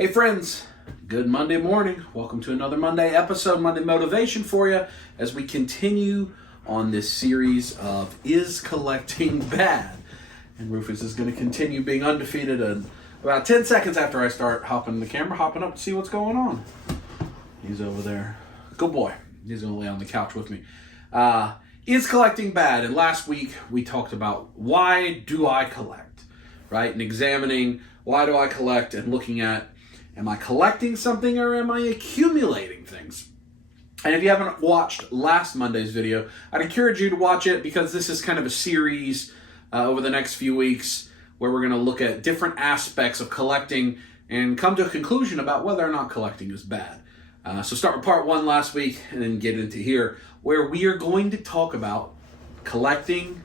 Hey friends, good Monday morning. Welcome to another Monday episode, Monday Motivation for you as we continue on this series of Is Collecting Bad? And Rufus is going to continue being undefeated, and about 10 seconds after I start hopping up to see what's going on. He's over there. Good boy. He's going to lay on the couch with me. Is collecting bad? And last week we talked about why do I collect, right? And examining why do I collect and looking at, am I collecting something or am I accumulating things? And if you haven't watched last Monday's video, I'd encourage you to watch it because this is kind of a series over the next few weeks where we're going to look at different aspects of collecting and come to a conclusion about whether or not collecting is bad. So start with part one last week and then get into here where we are going to talk about collecting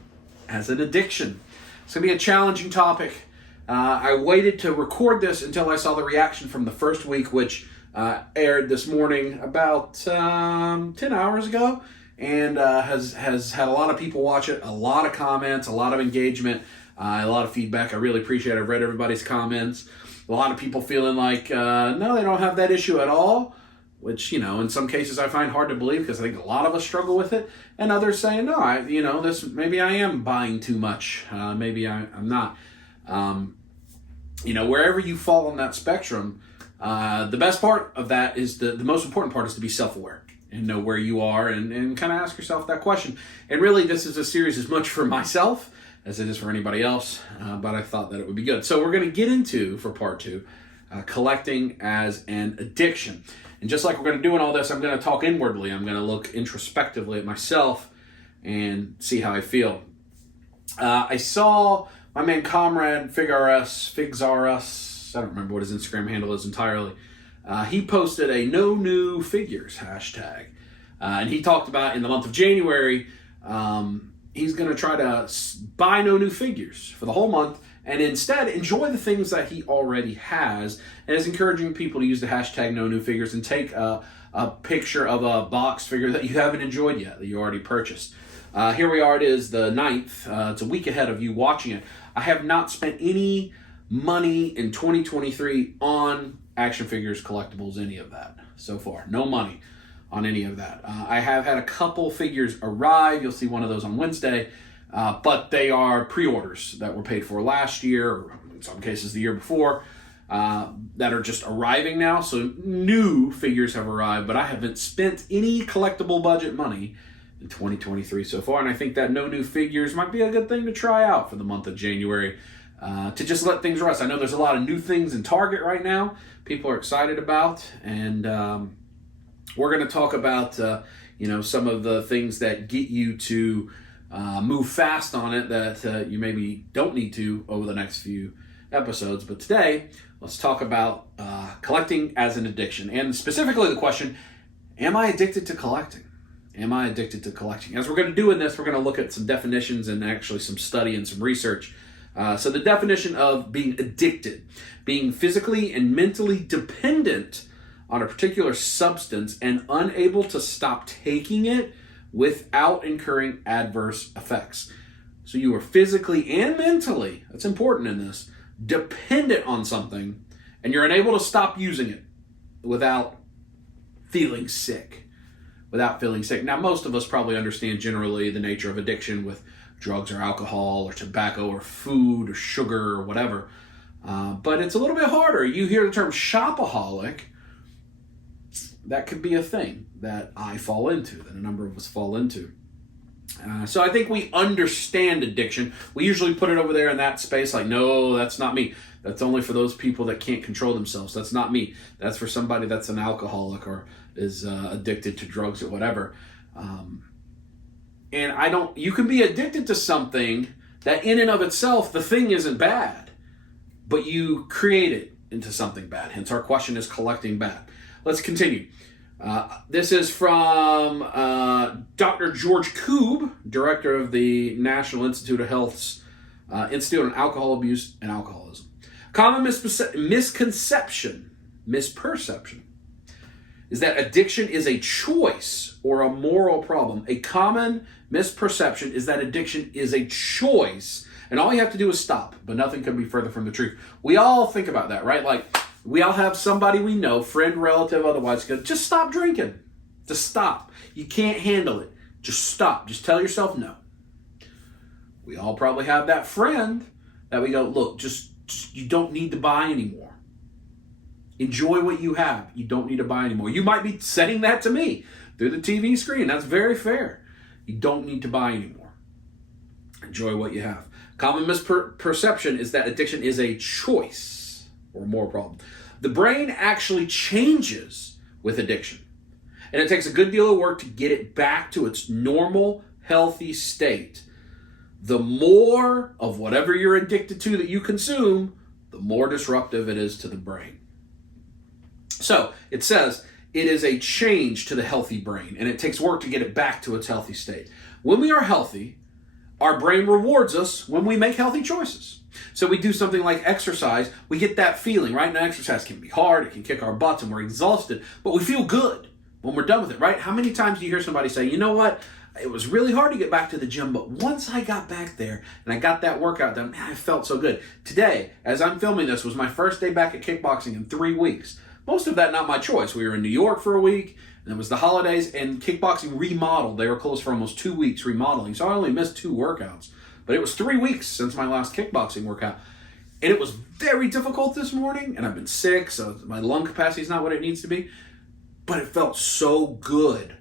as an addiction. It's going to be a challenging topic. I waited to record this until I saw the reaction from the first week, which aired this morning about 10 hours ago, and has had a lot of people watch it, a lot of comments, a lot of engagement, a lot of feedback. I really appreciate it. I've read everybody's comments. A lot of people feeling like, no, they don't have that issue at all, which, you know, in some cases I find hard to believe because I think a lot of us struggle with it, and others saying, no, maybe I am buying too much. Maybe I'm not. Wherever you fall on that spectrum, the best part of that is the most important part is to be self-aware and know where you are and kind of ask yourself that question. And really, this is a series as much for myself as it is for anybody else, but I thought that it would be good. So we're going to get into, for part two, collecting as an addiction. And just like we're going to do in all this, I'm going to talk inwardly. I'm going to look introspectively at myself and see how I feel. I saw my man Comrade Figs.RS, I don't remember what his Instagram handle is entirely. He posted a no new figures hashtag. And he talked about in the month of January, he's going to try to buy no new figures for the whole month and instead enjoy the things that he already has, and is encouraging people to use the hashtag no new figures and take a picture of a box figure that you haven't enjoyed yet, that you already purchased. Here we are, it is the 9th. It's a week ahead of you watching it. I have not spent any money in 2023 on action figures, collectibles, any of that so far. No money on any of that. I have had a couple figures arrive. You'll see one of those on Wednesday. But they are pre-orders that were paid for last year, or in some cases the year before, that are just arriving now. So new figures have arrived, but I haven't spent any collectible budget money in 2023 so far, and I think that no new figures might be a good thing to try out for the month of January, to just let things rest. I know there's a lot of new things in Target right now people are excited about, and we're going to talk about some of the things that get you to move fast on it that you maybe don't need to over the next few episodes. But today, let's talk about collecting as an addiction, and specifically the question, am I addicted to collecting? Am I addicted to collecting? As we're going to do in this, we're going to look at some definitions and actually some study and some research. So the definition of being addicted, being physically and mentally dependent on a particular substance and unable to stop taking it without incurring adverse effects. So you are physically and mentally, that's important in this, dependent on something, and you're unable to stop using it without feeling sick. Now, most of us probably understand generally the nature of addiction with drugs or alcohol or tobacco or food or sugar or whatever. But it's a little bit harder. You hear the term shopaholic. That could be a thing that I fall into, that a number of us fall into. So I think we understand addiction. We usually put it over there in that space like, no, that's not me. That's only for those people that can't control themselves. That's not me. That's for somebody that's an alcoholic or is addicted to drugs or whatever. You can be addicted to something that in and of itself, the thing isn't bad, but you create it into something bad. Hence our question, is collecting bad? Let's continue. This is from Dr. George Koob, director of the National Institute of Health's Institute on Alcohol Abuse and Alcoholism. Common misperception is that addiction is a choice or a moral problem. A common misperception is that addiction is a choice, and all you have to do is stop, but nothing could be further from the truth. We all think about that, right? Like, We all have somebody we know, friend, relative, otherwise, go, just stop drinking. Just stop. You can't handle it. Just stop. Just tell yourself no. We all probably have that friend that we go, look, just you don't need to buy anymore. Enjoy what you have. You don't need to buy anymore. You might be saying that to me through the TV screen. That's very fair. You don't need to buy anymore. Enjoy what you have. Common misperception is that addiction is a choice or more problem. The brain actually changes with addiction. And it takes a good deal of work to get it back to its normal, healthy state. The more of whatever you're addicted to that you consume, the more disruptive it is to the brain. So it says it is a change to the healthy brain, and it takes work to get it back to its healthy state. When we are healthy, our brain rewards us when we make healthy choices. So we do something like exercise, we get that feeling, right? And exercise can be hard, it can kick our butts, and we're exhausted, but we feel good when we're done with it, right? How many times do you hear somebody say, you know what? It was really hard to get back to the gym, but once I got back there and I got that workout done, man, I felt so good. Today, as I'm filming this, was my first day back at kickboxing in 3 weeks. Most of that not my choice. We were in New York for a week, and it was the holidays, and kickboxing remodeled. They were closed for almost 2 weeks remodeling, so I only missed 2 workouts. But it was 3 weeks since my last kickboxing workout. And it was very difficult this morning, and I've been sick, so my lung capacity is not what it needs to be. But it felt so good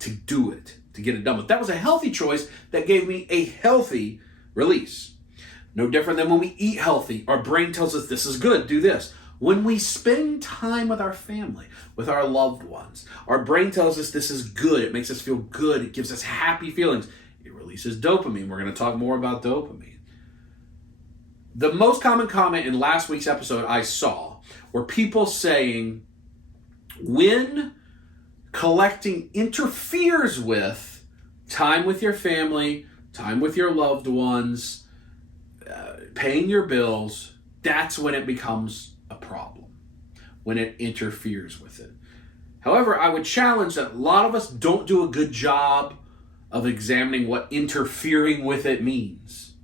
to do it, to get it done with. That was a healthy choice that gave me a healthy release. No different than when we eat healthy. Our brain tells us this is good, do this. When we spend time with our family, with our loved ones, our brain tells us this is good. It makes us feel good. It gives us happy feelings. It releases dopamine. We're going to talk more about dopamine. The most common comment in last week's episode I saw were people saying, when collecting interferes with time with your family, time with your loved ones, paying your bills, that's when it becomes a problem, when it interferes with it. However, I would challenge that a lot of us don't do a good job of examining what interfering with it means,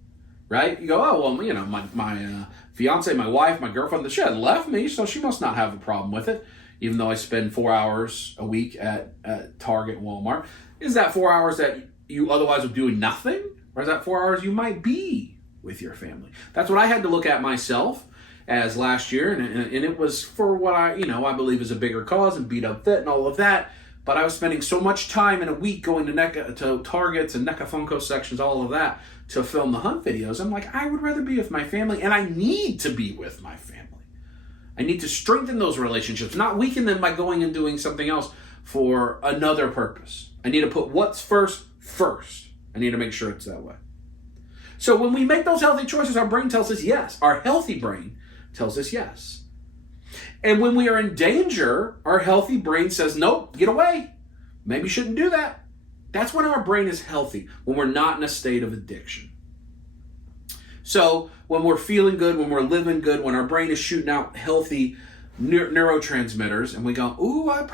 right? You go, oh, well, you know, my fiance, my wife, my girlfriend, she hadn't left me, so she must not have a problem with it. Even though I spend 4 hours a week at Target and Walmart. Is that 4 hours that you otherwise would do nothing? Or is that 4 hours you might be with your family? That's what I had to look at myself as last year. And it was for what I believe is a bigger cause, and Beat Up Fit and all of that. But I was spending so much time in a week going to Targets and NECA Funko sections, all of that, to film the hunt videos. I'm like, I would rather be with my family, and I need to be with my family. I need to strengthen those relationships, not weaken them by going and doing something else for another purpose. I need to put what's first. I need to make sure it's that way. So when we make those healthy choices, our brain tells us yes. Our healthy brain tells us yes. And when we are in danger, our healthy brain says, nope, get away. Maybe you shouldn't do that. That's when our brain is healthy, when we're not in a state of addiction. So when we're feeling good, when we're living good, when our brain is shooting out healthy neurotransmitters, and we go, ooh, I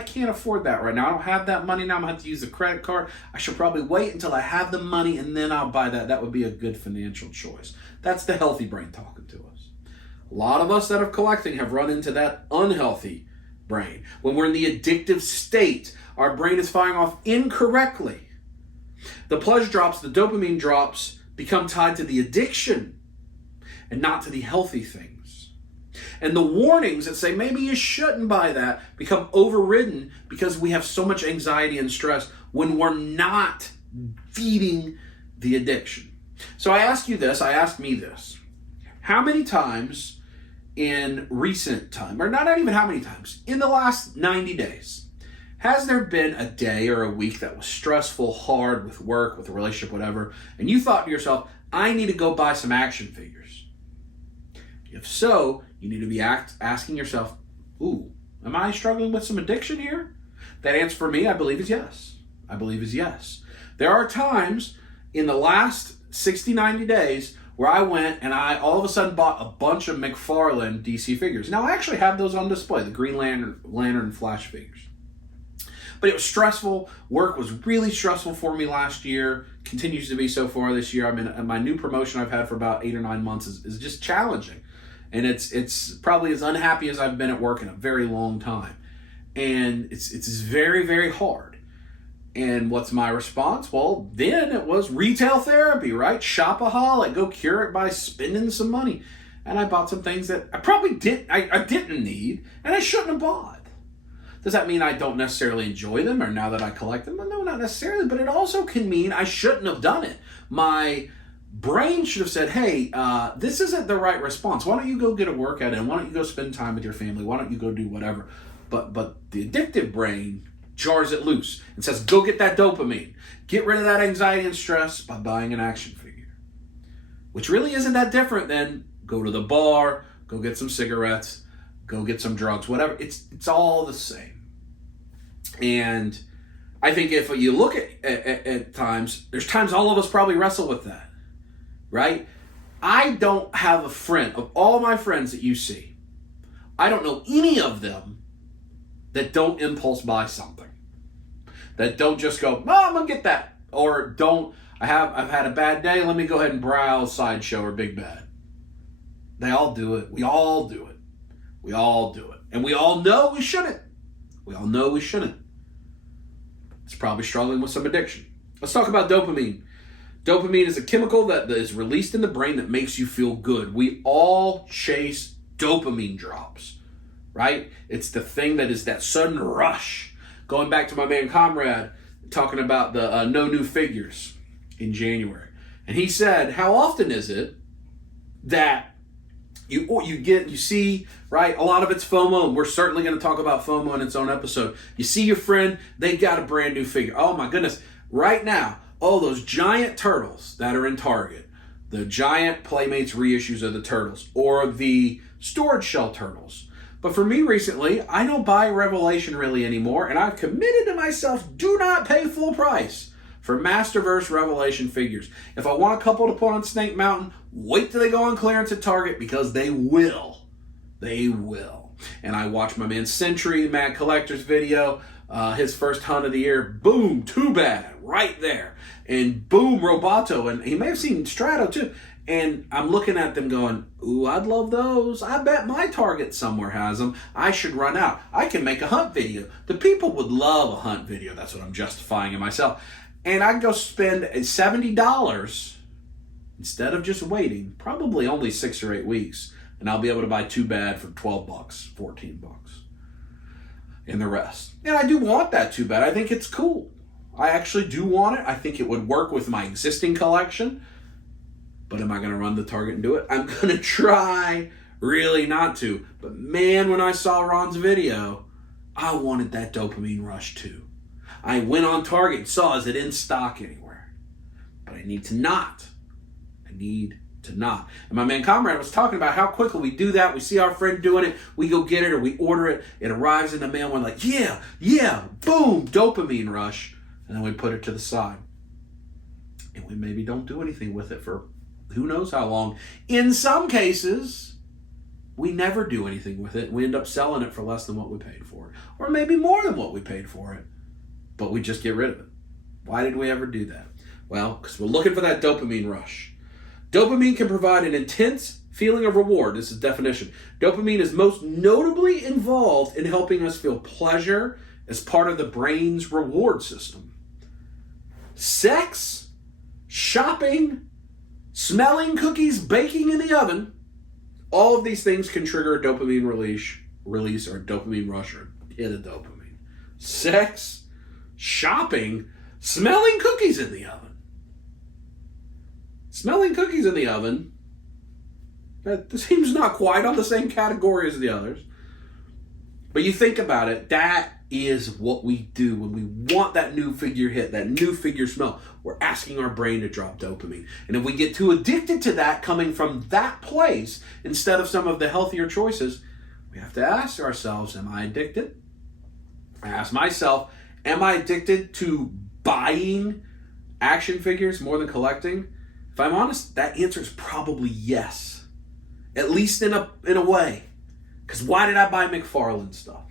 can't afford that right now. I don't have that money now. I'm going to have to use a credit card. I should probably wait until I have the money, and then I'll buy that. That would be a good financial choice. That's the healthy brain talking to us. A lot of us that are collecting have run into that unhealthy brain. When we're in the addictive state, our brain is firing off incorrectly. The pleasure drops, the dopamine drops, become tied to the addiction and not to the healthy things. And the warnings that say maybe you shouldn't buy that become overridden because we have so much anxiety and stress when we're not feeding the addiction. So I ask me this. How many times in recent time, or not even how many times, in the last 90 days, has there been a day or a week that was stressful, hard, with work, with a relationship, whatever, and you thought to yourself, I need to go buy some action figures? If so, you need to be asking yourself, ooh, am I struggling with some addiction here? That answer for me, I believe, is yes. There are times in the last 60, 90 days where I went and I all of a sudden bought a bunch of McFarlane DC figures. Now, I actually have those on display, the Green Lantern Flash figures. But it was stressful. Work was really stressful for me last year. Continues to be so far this year. I mean, my new promotion I've had for about 8 or 9 months is just challenging. And it's probably as unhappy as I've been at work in a very long time. And it's very, very hard. And what's my response? Well, then it was retail therapy, right? Shopaholic, go cure it by spending some money. And I bought some things that I probably didn't need, and I shouldn't have bought. Does that mean I don't necessarily enjoy them, or now that I collect them? Well, no, not necessarily, but it also can mean I shouldn't have done it. My brain should have said, hey, this isn't the right response. Why don't you go get a workout in? Why don't you go spend time with your family? Why don't you go do whatever? But the addictive brain jars it loose and says, go get that dopamine. Get rid of that anxiety and stress by buying an action figure. Which really isn't that different than go to the bar, go get some cigarettes, go get some drugs, whatever. It's all the same. And I think if you look at times, there's times all of us probably wrestle with that, right? I don't have a friend, of all my friends that you see, I don't know any of them that don't impulse buy something. That don't just go, oh, I'm gonna get that. Or don't, I've had a bad day, let me go ahead and browse Sideshow or Big Bad. They all do it. We all do it. We all do it. And we all know we shouldn't. We all know we shouldn't. It's probably struggling with some addiction. Let's talk about dopamine. Dopamine is a chemical that is released in the brain that makes you feel good. We all chase dopamine drops, right? It's the thing that is that sudden rush. Going back to my man Comrade, talking about the no new figures in January. And he said, how often is it that you see, right? A lot of it's FOMO, and we're certainly going to talk about FOMO in its own episode. You see your friend, they got a brand new figure. Oh my goodness. Right now, those giant turtles that are in Target, the giant Playmates reissues of the turtles, or the storage shell turtles. But for me recently, I don't buy Revelation really anymore, and I've committed to myself, do not pay full price for Masterverse Revelation figures. If I want a couple to put on Snake Mountain, wait till they go on clearance at Target, because they will. They will. And I watched my man Sentry, Mad Collector's video, his first hunt of the year. Boom, Too Bad, right there. And boom, Roboto, and he may have seen Strato too. And I'm looking at them going, ooh, I'd love those. I bet my Target somewhere has them. I should run out. I can make a hunt video. The people would love a hunt video. That's what I'm justifying in myself. And I can go spend $70 instead of just waiting, probably only 6 or 8 weeks. And I'll be able to buy Too Bad for $12, $14, and the rest. And I do want that Too Bad. I think it's cool. I actually do want it. I think it would work with my existing collection. But am I going to run to Target and do it? I'm going to try really not to. But man, when I saw Ron's video, I wanted that dopamine rush too. I went on Target and saw, is it in stock anywhere? But I need to not. I need to not. And my man Comrade was talking about how quickly we do that. We see our friend doing it. We go get it, or we order it. It arrives in the mail. We're like, yeah, boom, dopamine rush. And then we put it to the side. And we maybe don't do anything with it for who knows how long. In some cases, we never do anything with it. We end up selling it for less than what we paid for it. Or maybe more than what we paid for it. But we just get rid of it. Why did we ever do that? Well, because we're looking for that dopamine rush. Dopamine can provide an intense feeling of reward. This is definition. Dopamine is most notably involved in helping us feel pleasure as part of the brain's reward system. Sex, shopping, smelling cookies baking in the oven, all of these things can trigger a dopamine release or a dopamine rush or hit of dopamine. Sex, shopping, smelling cookies in the oven. Smelling cookies in the oven, that seems not quite on the same category as the others. But you think about it, that is what we do when we want that new figure hit, that new figure smell. We're asking our brain to drop dopamine. And if we get too addicted to that coming from that place, instead of some of the healthier choices, we have to ask ourselves, am I addicted? I ask myself, am I addicted to buying action figures more than collecting? If I'm honest, that answer is probably yes. At least in a way. Because why did I buy McFarlane stuff?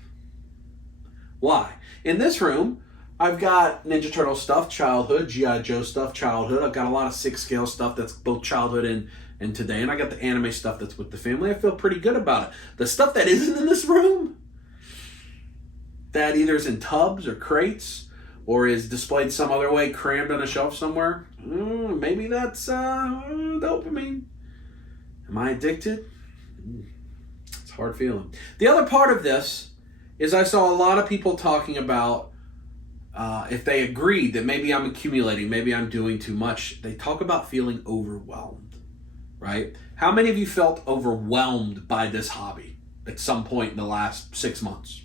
Why? In this room, I've got Ninja Turtle stuff, childhood, G.I. Joe stuff, childhood. I've got a lot of 6 scale stuff that's both childhood and today, and I got the anime stuff that's with the family. I feel pretty good about it. The stuff that isn't in this room, that either is in tubs or crates or is displayed some other way, crammed on a shelf somewhere, maybe that's dopamine. Am I addicted? It's a hard feeling. The other part of this is I saw a lot of people talking about if they agreed that maybe I'm accumulating, maybe I'm doing too much. They talk about feeling overwhelmed, right? How many of you felt overwhelmed by this hobby at some point in the last 6 months?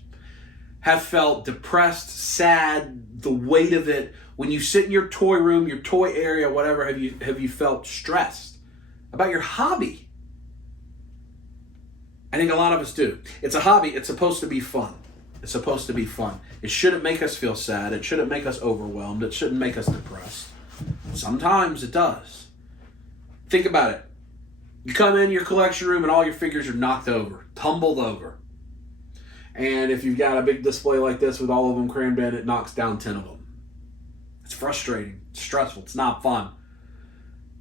Have felt depressed, sad, the weight of it? When you sit in your toy room, your toy area, whatever, have you felt stressed about your hobby? I think a lot of us do. It's a hobby. It's supposed to be fun. It's supposed to be fun. It shouldn't make us feel sad. It shouldn't make us overwhelmed. It shouldn't make us depressed. Sometimes it does. Think about it. You come in your collection room and all your figures are knocked over, tumbled over. And if you've got a big display like this with all of them crammed in, it knocks down 10 of them. It's frustrating. It's stressful. It's not fun.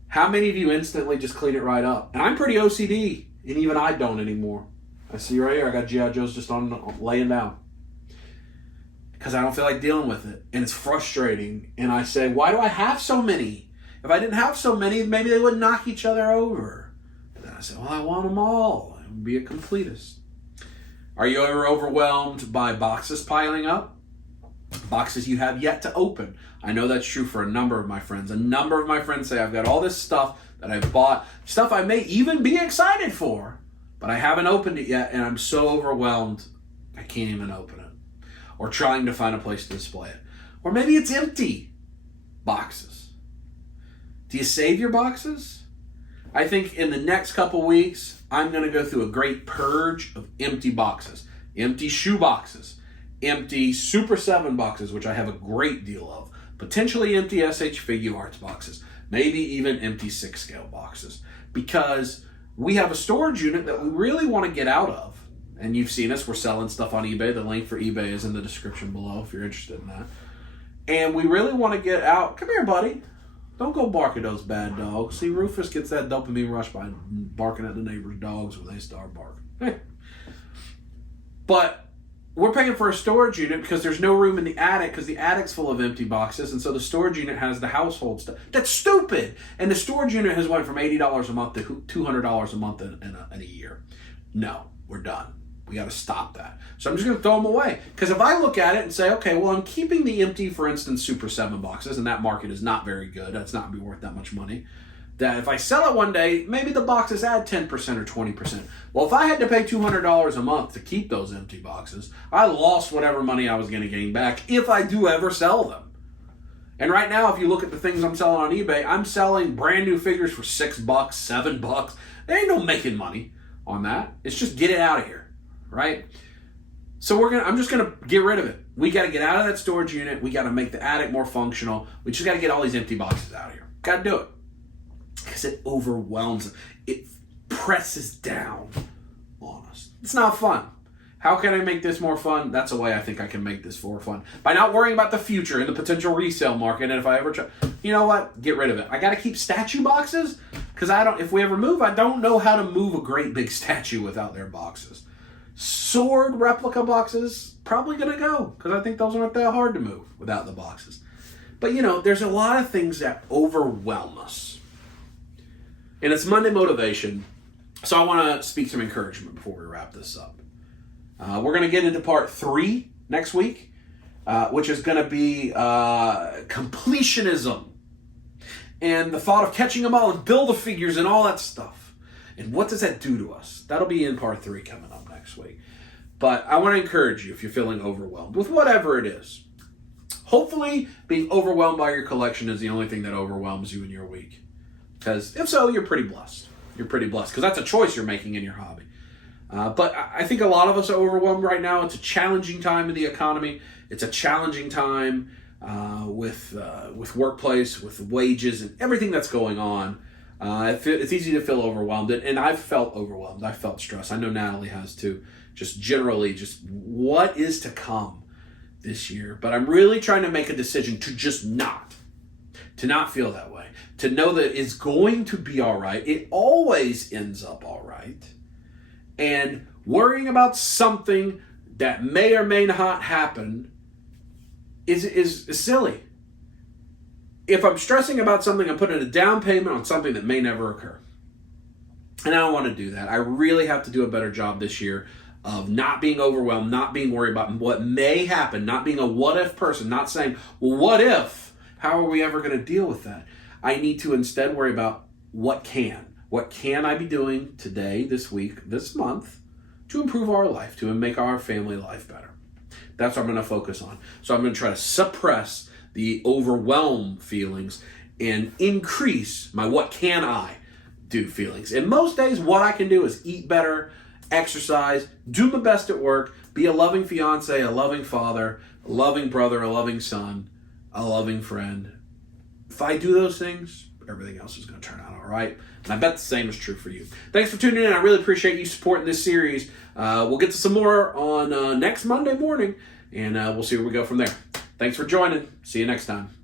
How many of you instantly just clean it right up? And I'm pretty OCD, and even I don't anymore. I see right here, I got G.I. Joe's just on laying down. Because I don't feel like dealing with it. And it's frustrating. And I say, why do I have so many? If I didn't have so many, maybe they would knock each other over. And then I say, well, I want them all. I would be a completist. Are you ever overwhelmed by boxes piling up? Boxes you have yet to open. I know that's true for a number of my friends. A number of my friends say, I've got all this stuff that I've bought, stuff I may even be excited for, but I haven't opened it yet, and I'm so overwhelmed, I can't even open it. Or trying to find a place to display it. Or maybe it's empty boxes. Do you save your boxes? I think in the next couple weeks, I'm going to go through a great purge of empty boxes. Empty shoe boxes. Empty Super 7 boxes, which I have a great deal of. Potentially empty SH Figure Arts boxes. Maybe even empty 6-scale boxes. Because we have a storage unit that we really want to get out of. And you've seen us. We're selling stuff on eBay. The link for eBay is in the description below if you're interested in that. And we really want to get out. Come here, buddy. Don't go bark at those bad dogs. See, Rufus gets that dopamine rush by barking at the neighbor's dogs when they start barking. But we're paying for a storage unit because there's no room in the attic because the attic's full of empty boxes. And so the storage unit has the household stuff. That's stupid. And the storage unit has went from $80 a month to $200 a month in a year. No, we're done. We got to stop that. So I'm just going to throw them away. Because if I look at it and say, okay, well, I'm keeping the empty, for instance, Super 7 boxes, and that market is not very good. That's not going to be worth that much money. That if I sell it one day, maybe the boxes add 10% or 20%. Well, if I had to pay $200 a month to keep those empty boxes, I lost whatever money I was going to gain back if I do ever sell them. And right now, if you look at the things I'm selling on eBay, I'm selling brand new figures for $6, $7. There ain't no making money on that. It's just get it out of here. Right? So I'm just going to get rid of it. We got to get out of that storage unit. We got to make the attic more functional. We just got to get all these empty boxes out of here. Got to do it. Because it overwhelms. It presses down on us. It's not fun. How can I make this more fun? That's a way I think I can make this more fun. By not worrying about the future and the potential resale market. And if I ever try, you know what? Get rid of it. I got to keep statue boxes. Because if we ever move, I don't know how to move a great big statue without their boxes. Sword replica boxes, probably going to go because I think those aren't that hard to move without the boxes. But, there's a lot of things that overwhelm us. And it's Monday Motivation, so I want to speak some encouragement before we wrap this up. We're going to get into part 3 next week, which is going to be completionism and the thought of catching them all and Build-A-Figures and all that stuff. And what does that do to us? That'll be in part 3 coming up next week. But I want to encourage you if you're feeling overwhelmed with whatever it is. Hopefully, being overwhelmed by your collection is the only thing that overwhelms you in your week. Because if so, you're pretty blessed. You're pretty blessed because that's a choice you're making in your hobby. But I think a lot of us are overwhelmed right now. It's a challenging time in the economy. It's a challenging time with workplace, with wages, and everything that's going on. It's easy to feel overwhelmed, and I've felt overwhelmed. I've felt stressed. I know Natalie has too. Just generally, just what is to come this year. But I'm really trying to make a decision to just not. to not feel that way, to know that it's going to be all right. It always ends up all right. And worrying about something that may or may not happen is silly. If I'm stressing about something, I'm putting a down payment on something that may never occur. And I don't want to do that. I really have to do a better job this year of not being overwhelmed, not being worried about what may happen, not being a what-if person, not saying, well, what if? How are we ever going to deal with that? I need to instead worry about what can. What can I be doing today, this week, this month to improve our life, to make our family life better? That's what I'm going to focus on. So I'm going to try to suppress the overwhelm feelings and increase my what can I do feelings. And most days, what I can do is eat better, exercise, do my best at work, be a loving fiance, a loving father, a loving brother, a loving son, a loving friend. If I do those things, everything else is going to turn out all right. And I bet the same is true for you. Thanks for tuning in. I really appreciate you supporting this series. We'll get to some more on next Monday morning, and we'll see where we go from there. Thanks for joining. See you next time.